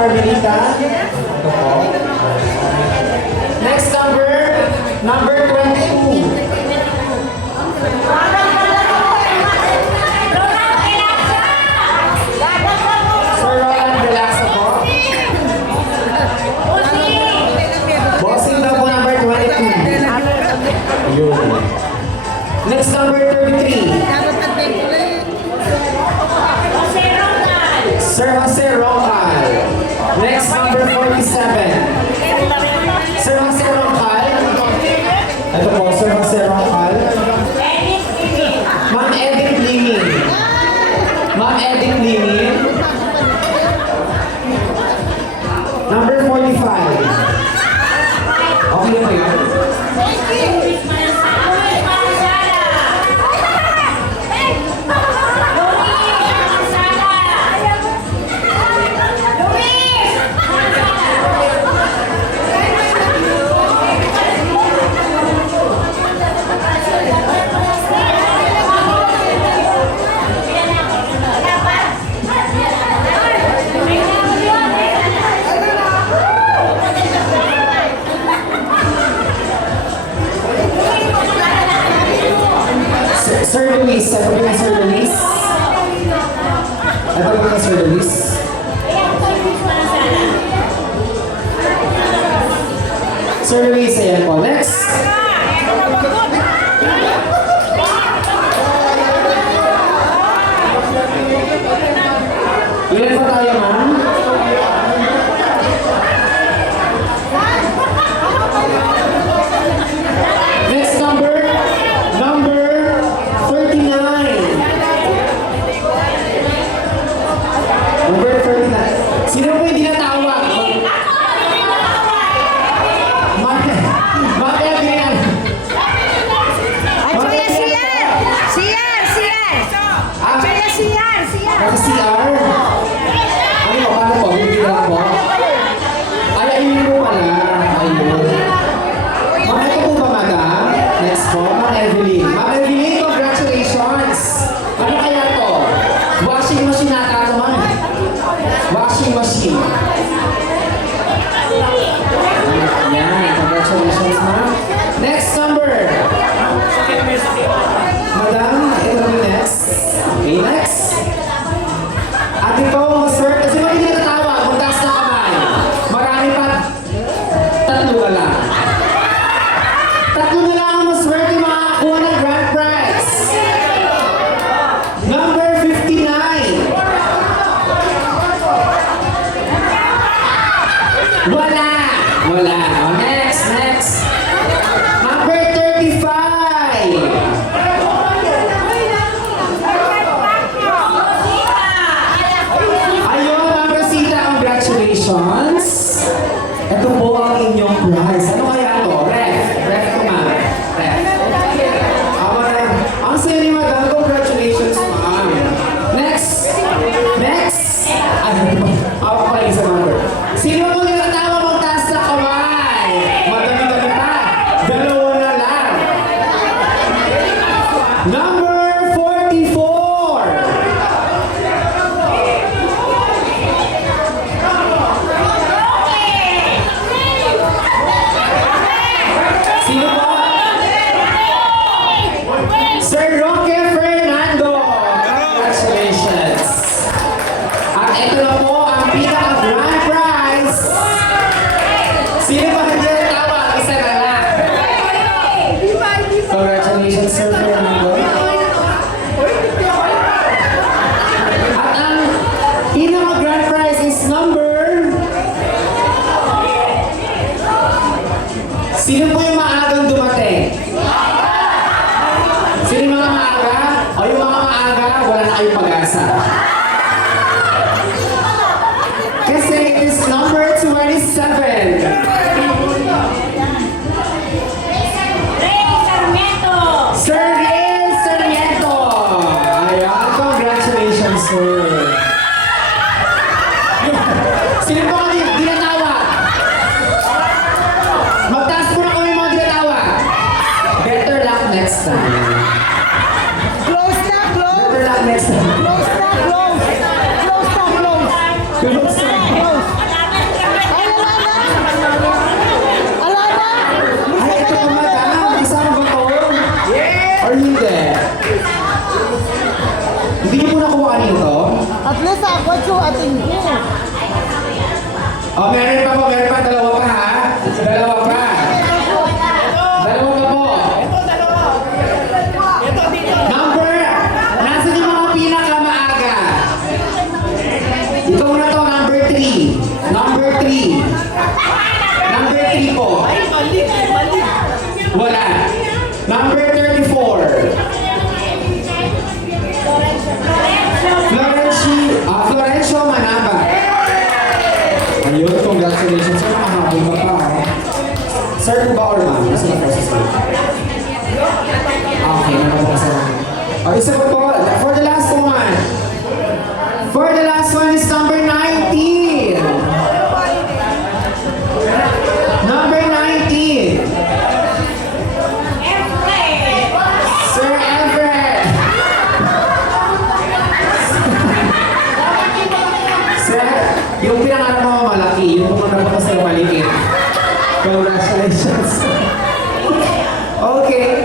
Carmelita. Ito po. Next number 22. Sir Roland Relaxa po. Bossing daw po number 22. Ayun. Next number 33. Sir Jose Roncal. Next number 47. Sir Jose Roncal. Ito po, Sir Jose Roncal. Ma'am Edith Liming. Ma'am Edith Liming. Number 45. Okay na po yun? Sir Luis, ito po yung Sir Luis. Ito po yung Sir Luis. Sir Luis, ayan po. Next. Ilan po tayo, ma'am? Next number 39. Number 39. Sino po yung dinatawag? Bakit yan? Ay, Choya Sian! Sian! Choya Sian! CR? Ano po? Paano po? Bibigyan po? Ay, ayun po pala. Ayun. Ma'am, ito po ba, madam? Next po, Ma'am Evelyn. Ma'am Evelyn, congratulations! Ano kaya to? Washing machine nata ito, ma'am. Washing machine. Yan, congratulations, ma'am. Next number. Madam, ito na yung next. Okay, next. At ito, sir, kasi mga hindi natatawa, magtaas na kamay. Marami pa. Tatlo na lang. Tatlo na lang ang maswerte makakakuha ng grand prize. Number 59. Wala. Oh, next. Number 35. Ayun, Ma'am Rosita, congratulations. Ito po ang inyong prize. Ano kaya to? Ref ko, ma'am. Ref. Ang saya ni madam, congratulations, ma'am. Next. Ako pa isa number. Sino po tinatawa mong taas na kamay? Madami-dami pa. Dalawa na lang. Number 44. Sino po? Sir Roque Fernando. Congratulations. At ito na po ang pinaka-grand prize. Sino ba hindi natawa? Isa na lang. Congratulations, Sir Fernando. At ang pinaka-grand prize is number... Sino po yung maagang dumating? Sino yung mga maaga? O yung mga maaga, wala na kayong pag-asa. Kasi it is number 27. Sir Ray Sarmiento. Ayan, congratulations, sir. Sino po ang dinatawa? Magtaas po na kami mga dinatawa. Better luck next time. Close na, close! Better luck next time. Close na, close! Close na, close! Close na. Close! Ito atin ko. Oh, meron pa po, meron pa. Dalawa pa ha. Dalawa pa. Dalawa pa po. Number, nasan yung mga pinakamaaga? Ikaw na to, number 3. Number 3. Number 3 po. Wala. Number 34. Florencio Manaba. Ayun, congratulations. Sir, makahabol ka pa. Sir, po ba or ma'am? Nasa na process ko? Okay, nakapasa na. O, isa pa po. For the last one. For the last one is number 19. Number 19. Sir Everett. Sir, yung pinangarap mo malaki, yung pumunta ko sa maliit. Congratulations. Okay.